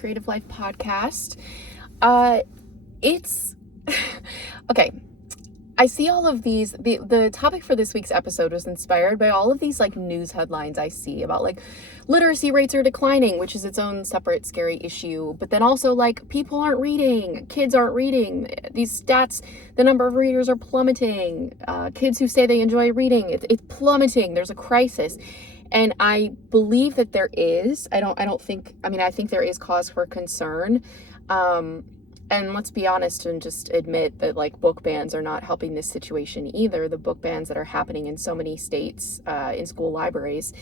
Creative Life podcast. It's okay. I see all of these. The topic for this week's episode was inspired by all of these like news headlines I see about like literacy rates are declining, which is its own separate scary issue. But then also like people aren't reading, kids aren't reading. These stats, the number of readers are plummeting. Kids who say they enjoy reading, it's plummeting. There's a crisis. And I believe that there is. I think there is cause for concern. And let's be honest and just admit that like book bans are not helping this situation either. The book bans that are happening in so many states, in school libraries.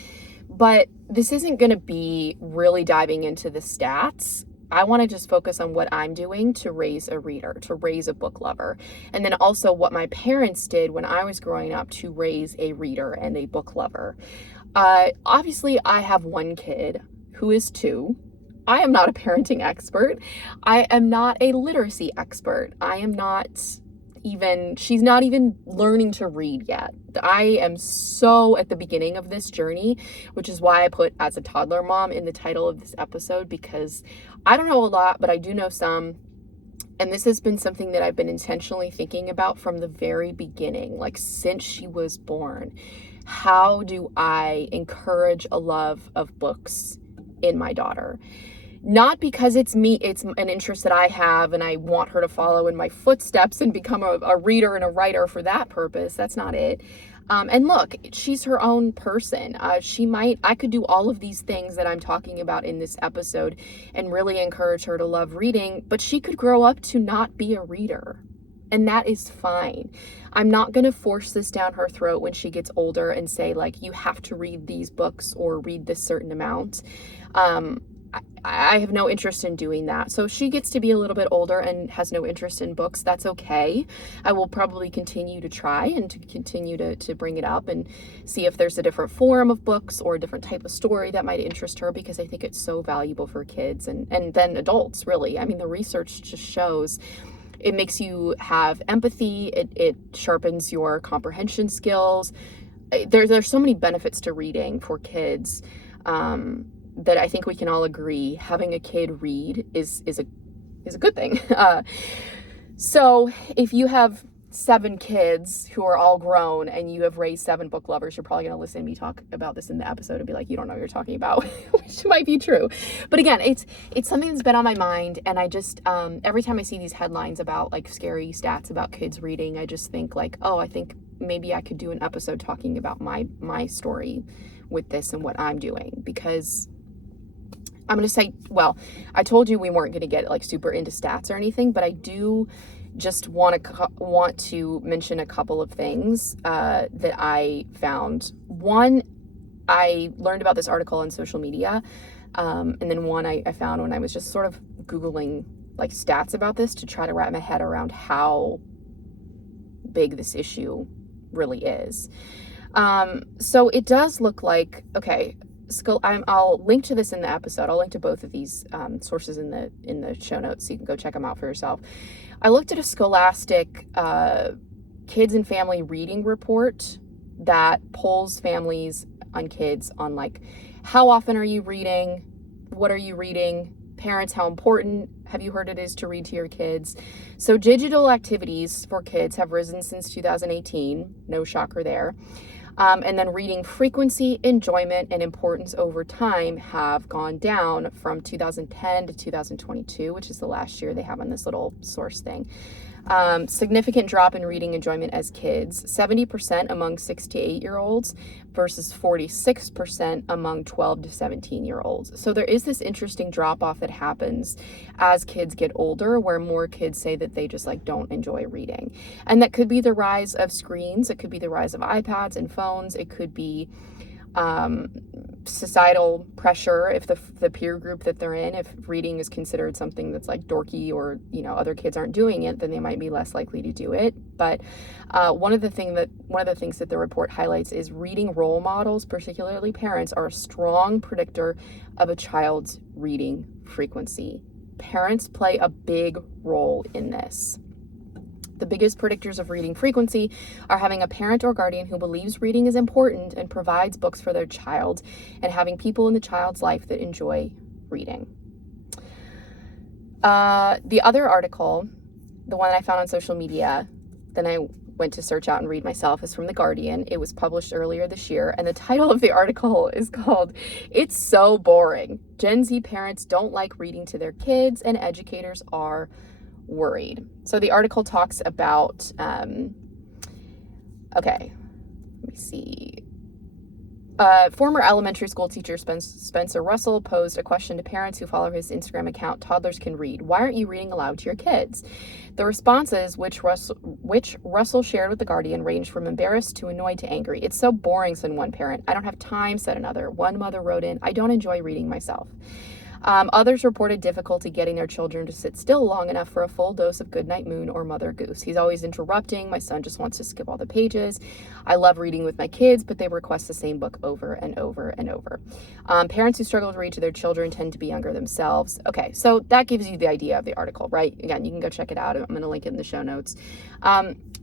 But this isn't going to be really diving into the stats. I want to just focus on what I'm doing to raise a reader, to raise a book lover. And then also what my parents did when I was growing up to raise a reader and a book lover. Obviously, I have one kid who is 2. I am not a parenting expert. I am not a literacy expert. She's not even learning to read yet. I am so at the beginning of this journey, which is why I put As a Toddler Mom in the title of this episode, because I don't know a lot, but I do know some. And this has been something that I've been intentionally thinking about from the very beginning, like since she was born. How do I encourage a love of books in my daughter? Not because it's an interest that I have and I want her to follow in my footsteps and become a reader and a writer for that purpose. That's not it. And look, she's her own person. I could do all of these things that I'm talking about in this episode and really encourage her to love reading, but she could grow up to not be a reader. And that is fine. I'm not going to force this down her throat when she gets older and say, like, you have to read these books or read this certain amount. I have no interest in doing that. So if she gets to be a little bit older and has no interest in books, that's okay. I will probably continue to try and to continue to bring it up and see if there's a different form of books or a different type of story that might interest her, because I think it's so valuable for kids and then adults, really. I mean, the research just shows it makes you have empathy. It sharpens your comprehension skills. There's so many benefits to reading for kids that I think we can all agree having a kid read is a good thing. So if you have 7 kids who are all grown and you have raised 7 book lovers, you're probably going to listen to me talk about this in the episode and be like, you don't know what you're talking about, which might be true. But again, it's something that's been on my mind. And I just, every time I see these headlines about like scary stats about kids reading, I just think like, oh, I think maybe I could do an episode talking about my story with this and what I'm doing, because I'm going to say, well, I told you we weren't going to get like super into stats or anything, but I do just want to mention a couple of things that I found. One, I learned about this article on social media, and then one I found when I was just sort of Googling like stats about this to try to wrap my head around how big this issue really is. So it does look like, okay, I'll link to this in the episode. I'll link to both of these sources in the show notes so you can go check them out for yourself. I looked at a Scholastic kids and family reading report that polls families on kids on like, how often are you reading? What are you reading? Parents, how important have you heard it is to read to your kids? So digital activities for kids have risen since 2018. No shocker there. And then reading frequency, enjoyment, and importance over time have gone down from 2010 to 2022, which is the last year they have on this little source thing. Significant drop in reading enjoyment as kids, 70% among 6 to 8-year-olds versus 46% among 12 to 17-year-olds. So there is this interesting drop off that happens as kids get older, where more kids say that they just like don't enjoy reading. And that could be the rise of screens. It could be the rise of iPads and phones. It could be societal pressure, if the peer group that they're in, if reading is considered something that's like dorky, or other kids aren't doing it, then they might be less likely to do it. But one of the things that the report highlights is reading role models, particularly parents, are a strong predictor of a child's reading frequency. Parents play a big role in this. The biggest predictors of reading frequency are having a parent or guardian who believes reading is important and provides books for their child, and having people in the child's life that enjoy reading. The other article, the one that I found on social media, then I went to search out and read myself, is from The Guardian. It was published earlier this year, and the title of the article is called, "It's So Boring. Gen Z Parents Don't Like Reading to Their Kids, and Educators Are Worried." So the article talks about, okay, let me see. Former elementary school teacher Spencer Russell posed a question to parents who follow his Instagram account, "Toddlers Can Read. Why aren't you reading aloud to your kids?" The responses, which Russell shared with The Guardian, ranged from embarrassed to annoyed to angry. "It's so boring," said one parent. "I don't have time," said another. One mother wrote in, "I don't enjoy reading myself." Others reported difficulty getting their children to sit still long enough for a full dose of Goodnight Moon or Mother Goose. "He's always interrupting. My son just wants to skip all the pages. I love reading with my kids, but they request the same book over and over and over." Parents who struggle to read to their children tend to be younger themselves. Okay, so that gives you the idea of the article, right? Again, you can go check it out. I'm going to link it in the show notes.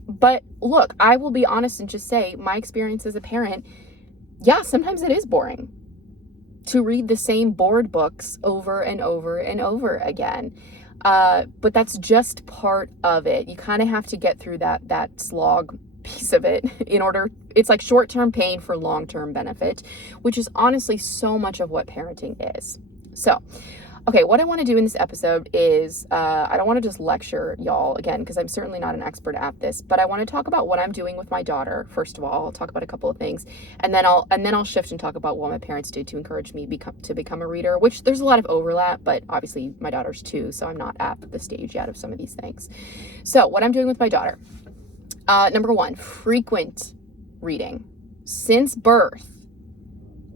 But look, I will be honest and just say my experience as a parent, yeah, sometimes it is boring to read the same board books over and over and over again. But that's just part of it. You kind of have to get through that slog piece of it in order. It's like short-term pain for long-term benefit, which is honestly so much of what parenting is. So, okay, what I want to do in this episode is, I don't want to just lecture y'all again, because I'm certainly not an expert at this, but I want to talk about what I'm doing with my daughter. First of all, I'll talk about a couple of things, and then I'll shift and talk about what my parents did to encourage me to become a reader, which there's a lot of overlap, but obviously my daughter's 2, so I'm not at the stage yet of some of these things. So what I'm doing with my daughter, number 1, frequent reading since birth.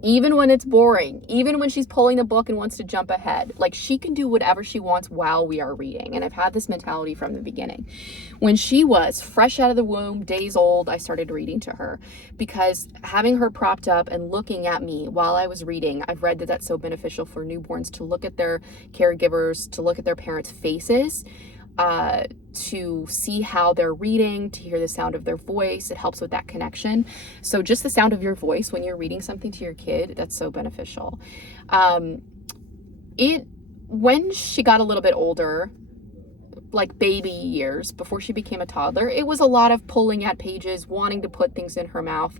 Even when it's boring, even when she's pulling the book and wants to jump ahead, like she can do whatever she wants while we are reading. And I've had this mentality from the beginning. When she was fresh out of the womb, days old, I started reading to her, because having her propped up and looking at me while I was reading, I've read that that's so beneficial for newborns to look at their caregivers, to look at their parents' faces, to see how they're reading, to hear the sound of their voice. It helps with that connection. So just the sound of your voice when you're reading something to your kid, that's so beneficial. When she got a little bit older, like baby years, before she became a toddler, it was a lot of pulling at pages, wanting to put things in her mouth.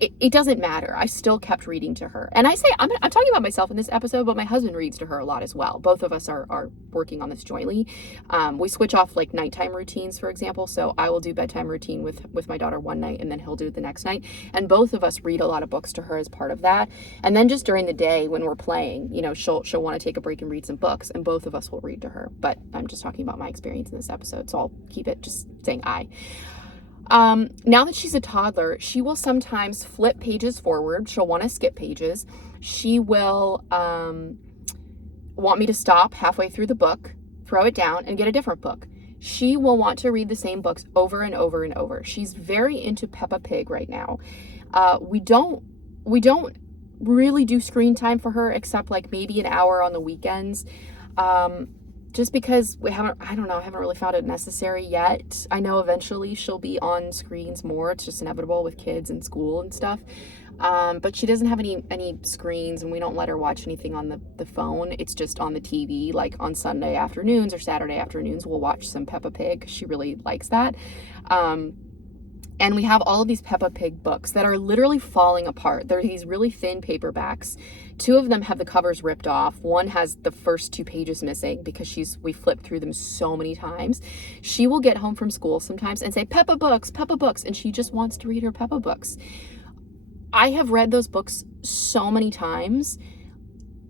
It doesn't matter. I still kept reading to her. And I say, I'm talking about myself in this episode, but my husband reads to her a lot as well. Both of us are working on this jointly. We switch off like nighttime routines, for example. So I will do bedtime routine with my daughter one night, and then he'll do it the next night. And both of us read a lot of books to her as part of that. And then just during the day when we're playing, she'll want to take a break and read some books, and both of us will read to her. But I'm just talking about my experience in this episode, so I'll keep it just saying I. Now that she's a toddler, she will sometimes flip pages forward. She'll want to skip pages. She will want me to stop halfway through the book, throw it down, and get a different book. She will want to read the same books over and over and over. She's very into Peppa Pig right now. We don't really do screen time for her, except like maybe an hour on the weekends. Just because I haven't really found it necessary yet. I know eventually she'll be on screens more. It's just inevitable with kids and school and stuff. But she doesn't have any screens, and we don't let her watch anything on the phone. It's just on the TV, like on Sunday afternoons or Saturday afternoons, we'll watch some Peppa Pig. She really likes that. And we have all of these Peppa Pig books that are literally falling apart. They're these really thin paperbacks. 2 of them have the covers ripped off. One has the first 2 pages missing because we flipped through them so many times. She will get home from school sometimes and say, Peppa books, and she just wants to read her Peppa books. I have read those books so many times.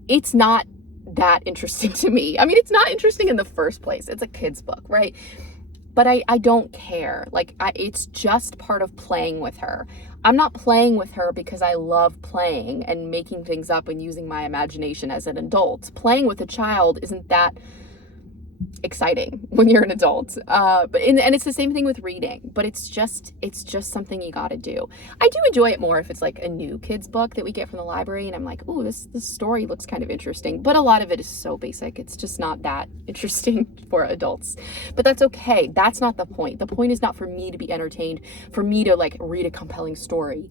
It's not that interesting to me. I mean, it's not interesting in the first place. It's a kid's book, right? But I don't care. It's just part of playing with her. I'm not playing with her because I love playing and making things up and using my imagination as an adult. Playing with a child isn't that exciting when you're an adult. And it's the same thing with reading, but it's just something you got to do. I do enjoy it more if it's like a new kids book that we get from the library, and I'm like, oh, this story looks kind of interesting. But a lot of it is so basic. It's just not that interesting for adults. But that's okay. That's not the point. The point is not for me to be entertained, for me to like read a compelling story.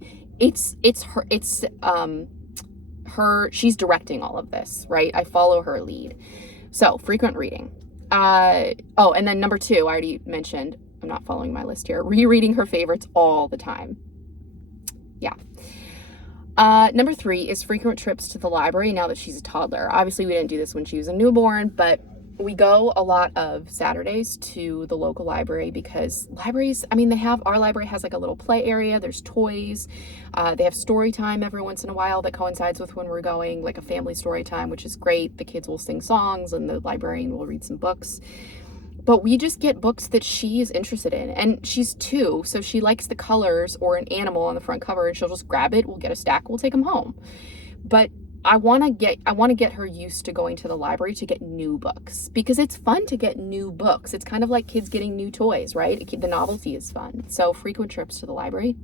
She's directing all of this, right? I follow her lead. So frequent reading. And then number 2, I already mentioned, I'm not following my list here, rereading her favorites all the time. Yeah. Number 3 is frequent trips to the library now that she's a toddler. Obviously, we didn't do this when she was a newborn, but we go a lot of Saturdays to the local library because libraries, I mean, our library has like a little play area, there's toys, they have story time every once in a while that coincides with when we're going, like a family story time, which is great. The kids will sing songs and the librarian will read some books. But we just get books that she is interested in. And she's 2, so she likes the colors or an animal on the front cover, and she'll just grab it, we'll get a stack, we'll take them home. But I want to get her used to going to the library to get new books, because it's fun to get new books. It's kind of like kids getting new toys, right? The novelty is fun. So frequent trips to the library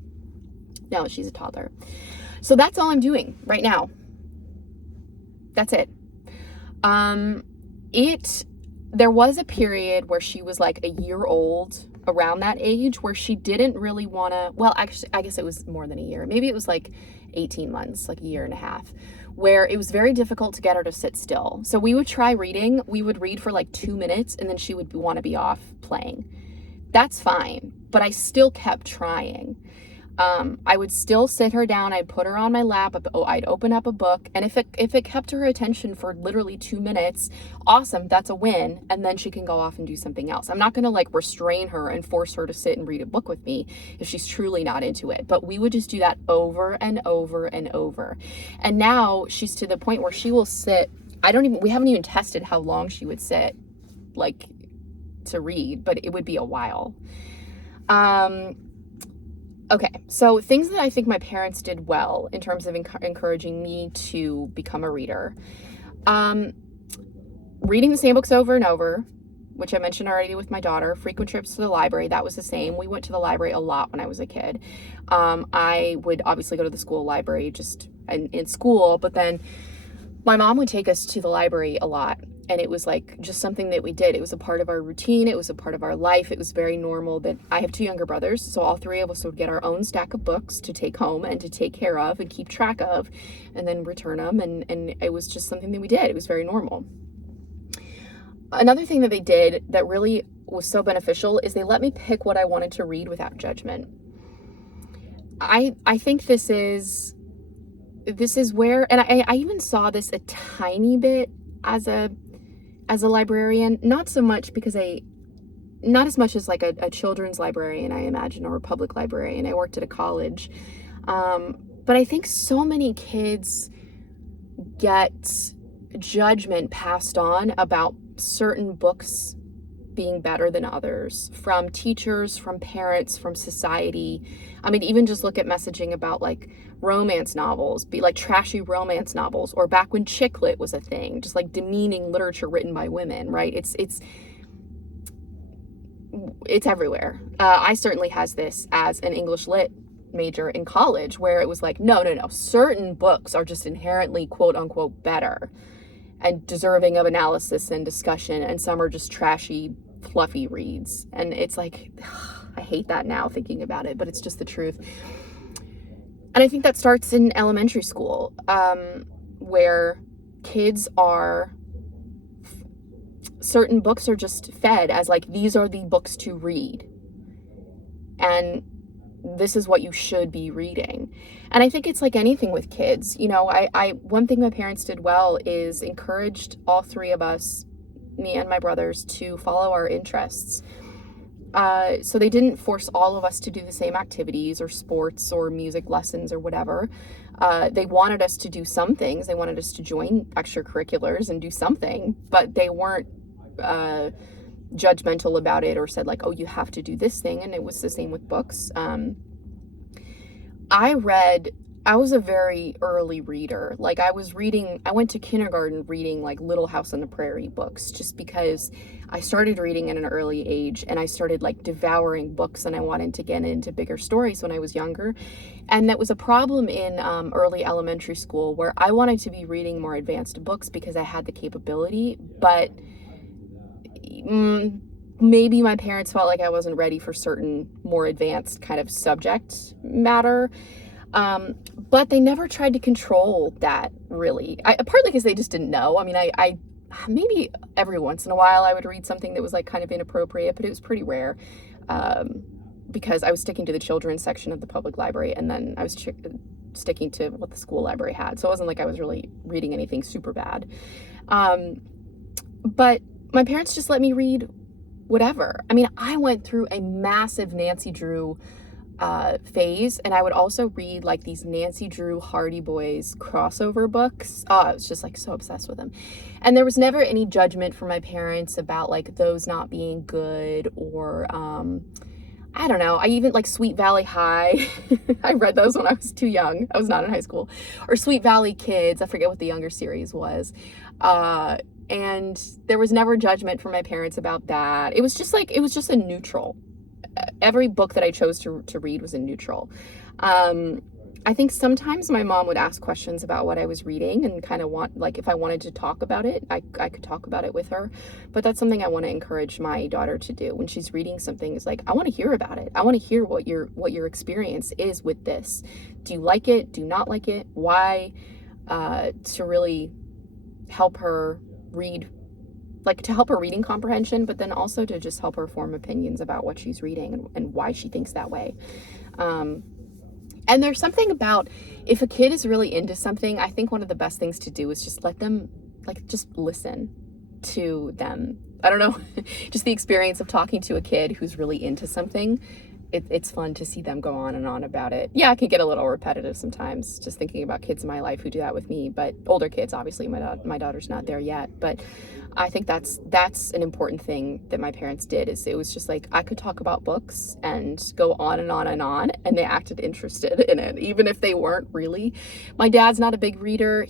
now that she's a toddler. So that's all I'm doing right now. That's it. There was a period where she was like a year old, around that age, where she didn't really want to, well, actually, I guess it was more than a year. Maybe it was like 18 months, like a year and a half, where it was very difficult to get her to sit still. So we would try reading. We would read for like 2 minutes and then she would want to be off playing. That's fine, but I still kept trying. I would still sit her down. I'd put her on my lap. I'd open up a book. And if it kept her attention for literally 2 minutes, awesome, that's a win. And then she can go off and do something else. I'm not going to like restrain her and force her to sit and read a book with me if she's truly not into it. But we would just do that over and over and over. And now she's to the point where she will sit. We haven't even tested how long she would sit, like, to read, but it would be a while. Okay, so things that I think my parents did well in terms of encouraging me to become a reader. Reading the same books over and over, which I mentioned already with my daughter. Frequent trips to the library, that was the same. We went to the library a lot when I was a kid. I would obviously go to the school library just in school, but then my mom would take us to the library a lot. And it was like just something that we did. It was a part of our routine. It was a part of our life. It was very normal that I have 2 younger brothers. So all 3 of us would get our own stack of books to take home and to take care of and keep track of and then return them. And it was just something that we did. It was very normal. Another thing that they did that really was so beneficial is they let me pick what I wanted to read without judgment. I think this is where, and I even saw this a tiny bit as a librarian, not so much because not as much as like a children's librarian, I imagine, or a public librarian. I worked at a college. But I think so many kids get judgment passed on about certain books being better than others, from teachers, from parents, from society. I mean, even just look at messaging about like romance novels, be like trashy romance novels, or back when chick lit was a thing, just like demeaning literature written by women, right? It's everywhere. I certainly has this as an English lit major in college, where it was like, no, certain books are just inherently quote unquote better and deserving of analysis and discussion, and some are just trashy, fluffy reads. And it's like, I hate that now thinking about it, but it's just the truth. And I think that starts in elementary school, where certain books are just fed as like, these are the books to read. And this is what you should be reading. And I think it's like anything with kids. You know, one thing my parents did well is encouraged all 3 of us, me and my brothers, to follow our interests. So they didn't force all of us to do the same activities or sports or music lessons or whatever. They wanted us to do some things. They wanted us to join extracurriculars and do something, but they weren't judgmental about it or said like, oh, you have to do this thing. And it was the same with books. I was a very early reader. Like I went to kindergarten reading like Little House on the Prairie books, just because I started reading at an early age and I started like devouring books, and I wanted to get into bigger stories when I was younger. And that was a problem in early elementary school, where I wanted to be reading more advanced books because I had the capability, but maybe my parents felt like I wasn't ready for certain more advanced kind of subject matter. But they never tried to control that, really. Partly because they just didn't know. I mean, I maybe every once in a while I would read something that was like kind of inappropriate, but it was pretty rare. Um, because I was sticking to the children's section of the public library, and then I was sticking to what the school library had. So it wasn't like I was really reading anything super bad. Um, but my parents just let me read whatever. I mean, I went through a massive Nancy Drew phase, and I would also read like these Nancy Drew Hardy Boys crossover books. I was just like so obsessed with them. And there was never any judgment from my parents about like those not being good, or I don't know. I even like Sweet Valley High. I read those when I was too young. I was not in high school. Or Sweet Valley Kids. I forget what the younger series was. And there was never judgment from my parents about that. It was just like, it was just a neutral. Every book that I chose to read was a neutral. I think sometimes my mom would ask questions about what I was reading and kind of want, like, if I wanted to talk about it, I could talk about it with her. But that's something I want to encourage my daughter to do when she's reading something, is like, I want to hear about it. I want to hear what your experience is with this. Do you like it? Do you not like it? Why? To really help her read, like to help her reading comprehension, but then also to just help her form opinions about what she's reading and why she thinks that way. And there's something about, if a kid is really into something, I think one of the best things to do is just let them, like, just listen to them. I don't know, just the experience of talking to a kid who's really into something. It's fun to see them go on and on about it. Yeah, it can get a little repetitive sometimes, just thinking about kids in my life who do that with me, but older kids, obviously. My daughter's not there yet, but I think that's an important thing that my parents did, is it was just like, I could talk about books and go on and on and on, and they acted interested in it, even if they weren't really. My dad's not a big reader.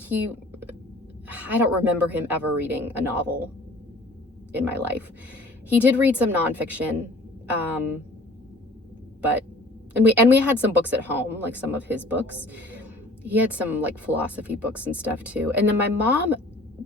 I don't remember him ever reading a novel in my life. He did read some nonfiction, but we had some books at home, like some of his books. He had some like philosophy books and stuff too. And then my mom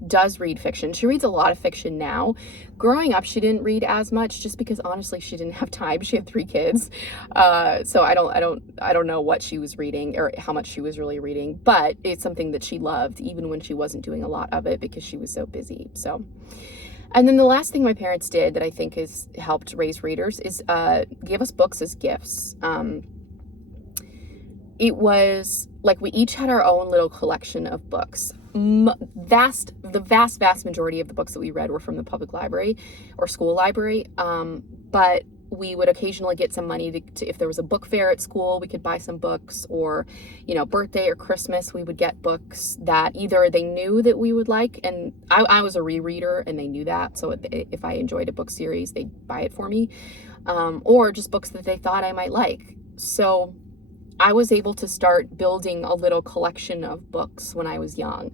does read fiction. She reads a lot of fiction now. Growing up, she didn't read as much, just because honestly she didn't have time. She had 3 kids. So I don't know what she was reading or how much she was really reading, but it's something that she loved even when she wasn't doing a lot of it because she was so busy. So, and then the last thing my parents did that I think has helped raise readers is give us books as gifts. It was like we each had our own little collection of books. The vast majority of the books that we read were from the public library or school library. But we would occasionally get some money to if there was a book fair at school, we could buy some books, or, birthday or Christmas, we would get books that either they knew that we would like, and I was a rereader and they knew that. So if I enjoyed a book series, they'd buy it for me, or just books that they thought I might like. So I was able to start building a little collection of books when I was young.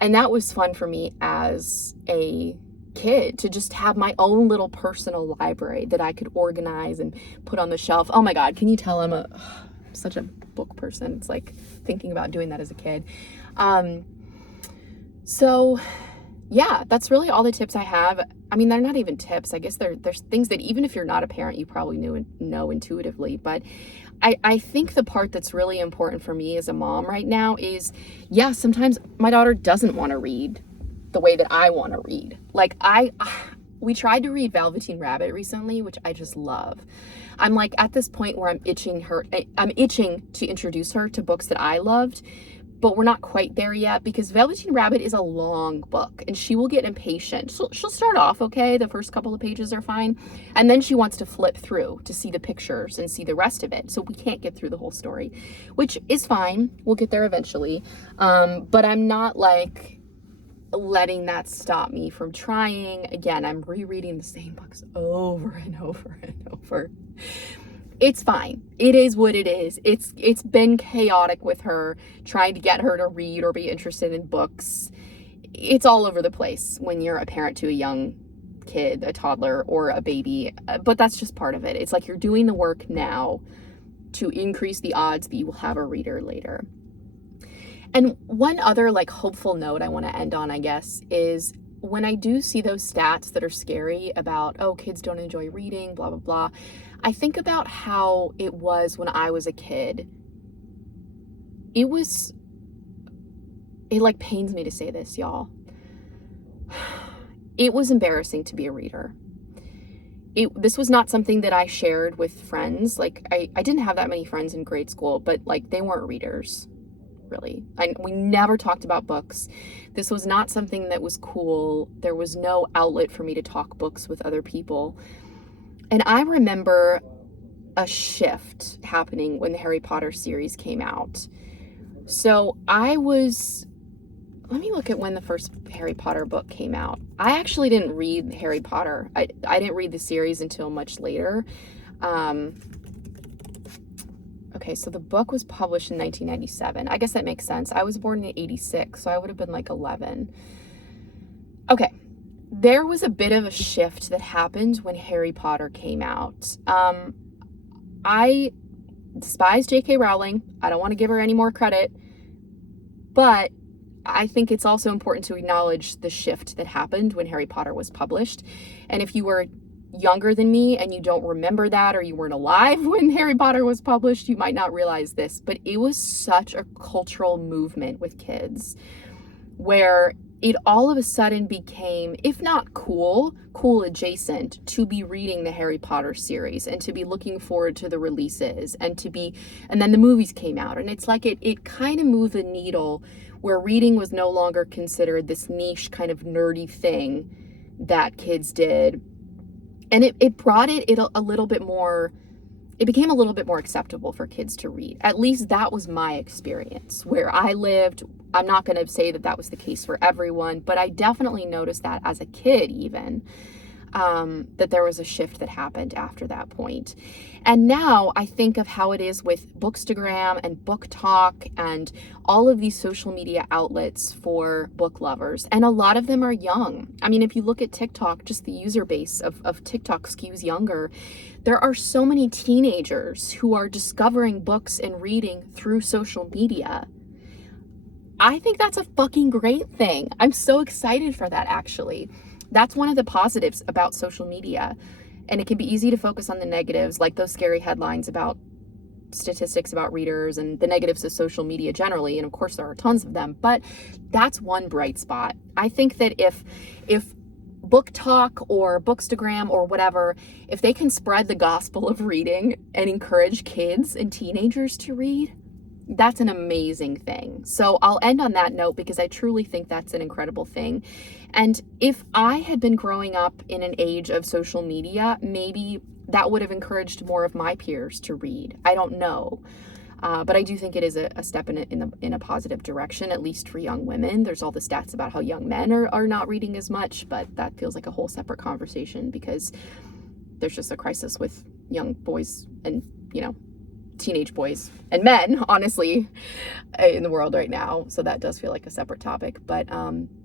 And that was fun for me as a kid, to just have my own little personal library that I could organize and put on the shelf. Oh my God, can you tell I'm such a book person? It's like thinking about doing that as a kid. So yeah, that's really all the tips I have. I mean, they're not even tips. I guess there's things that even if you're not a parent, you probably know intuitively. But I think the part that's really important for me as a mom right now is, yeah, sometimes my daughter doesn't want to read the way that I want to read. Like we tried to read Velveteen Rabbit recently, which I just love. I'm like at this point where I'm itching to introduce her to books that I loved, but we're not quite there yet because Velveteen Rabbit is a long book and she will get impatient. So she'll start off okay, the first couple of pages are fine, and then she wants to flip through to see the pictures and see the rest of it. So we can't get through the whole story, which is fine. We'll get there eventually. But I'm not like letting that stop me from trying. Again, I'm rereading the same books over and over and over. It's fine. It is what it is. It's been chaotic with her, trying to get her to read or be interested in books. It's all over the place when you're a parent to a young kid, a toddler, or a baby. But that's just part of it. It's like you're doing the work now to increase the odds that you will have a reader later. And one other like hopeful note I want to end on, I guess, is when I do see those stats that are scary about, oh, kids don't enjoy reading, blah, blah, blah, I think about how it was when I was a kid. It like pains me to say this, y'all. it was embarrassing to be a reader. This was not something that I shared with friends. Like, I didn't have that many friends in grade school, but like, they weren't readers, really. We never talked about books. This was not something that was cool. There was no outlet for me to talk books with other people. And I remember a shift happening when the Harry Potter series came out. So let me look at when the first Harry Potter book came out. I actually didn't read Harry Potter. I didn't read the series until much later. Okay, so the book was published in 1997. I guess that makes sense. I was born in 86, so I would have been like 11. Okay, there was a bit of a shift that happened when Harry Potter came out. I despise J.K. Rowling. I don't want to give her any more credit, but I think it's also important to acknowledge the shift that happened when Harry Potter was published. And if you were younger than me and you don't remember that, or you weren't alive when Harry Potter was published, you might not realize this, but it was such a cultural movement with kids where it all of a sudden became, if not cool adjacent to be reading the Harry Potter series and to be looking forward to the releases and then the movies came out. And it's like it kind of moved the needle where reading was no longer considered this niche kind of nerdy thing that kids did. And it brought it a little bit more, it became a little bit more acceptable for kids to read. At least that was my experience where I lived. I'm not going to say that that was the case for everyone, but I definitely noticed that as a kid even, that there was a shift that happened after that point. And now I think of how it is with Bookstagram and Book Talk and all of these social media outlets for book lovers. And a lot of them are young. I mean, if you look at TikTok, just the user base of TikTok skews younger. There are so many teenagers who are discovering books and reading through social media. I think that's a fucking great thing. I'm so excited for that, actually. That's one of the positives about social media. And it can be easy to focus on the negatives, like those scary headlines about statistics about readers and the negatives of social media generally. And of course, there are tons of them, but that's one bright spot. I think that if Book Talk or Bookstagram or whatever, if they can spread the gospel of reading and encourage kids and teenagers to read, that's an amazing thing. So I'll end on that note because I truly think that's an incredible thing. And if I had been growing up in an age of social media, maybe that would have encouraged more of my peers to read. I don't know. But I do think it is a step in a positive direction, at least for young women. There's all the stats about how young men are not reading as much, but that feels like a whole separate conversation because there's just a crisis with young boys and, teenage boys and men, honestly, in the world right now. So that does feel like a separate topic. But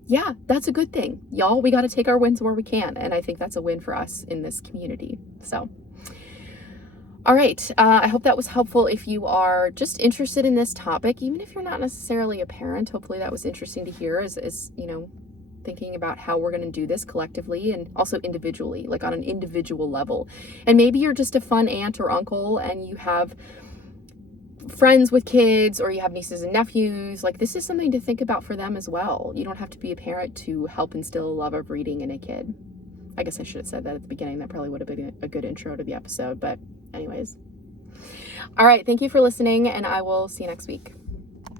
yeah, that's a good thing. Y'all, we got to take our wins where we can. And I think that's a win for us in this community. So, all right. I hope that was helpful if you are just interested in this topic, even if you're not necessarily a parent. Hopefully that was interesting to hear as thinking about how we're going to do this collectively and also individually, like on an individual level. And maybe you're just a fun aunt or uncle and you have friends with kids or you have nieces and nephews. Like, this is something to think about for them as well. You don't have to be a parent to help instill a love of reading in a kid. I guess I should have said that at the beginning. That probably would have been a good intro to the episode, but anyways. All right, thank you for listening and I will see you next week.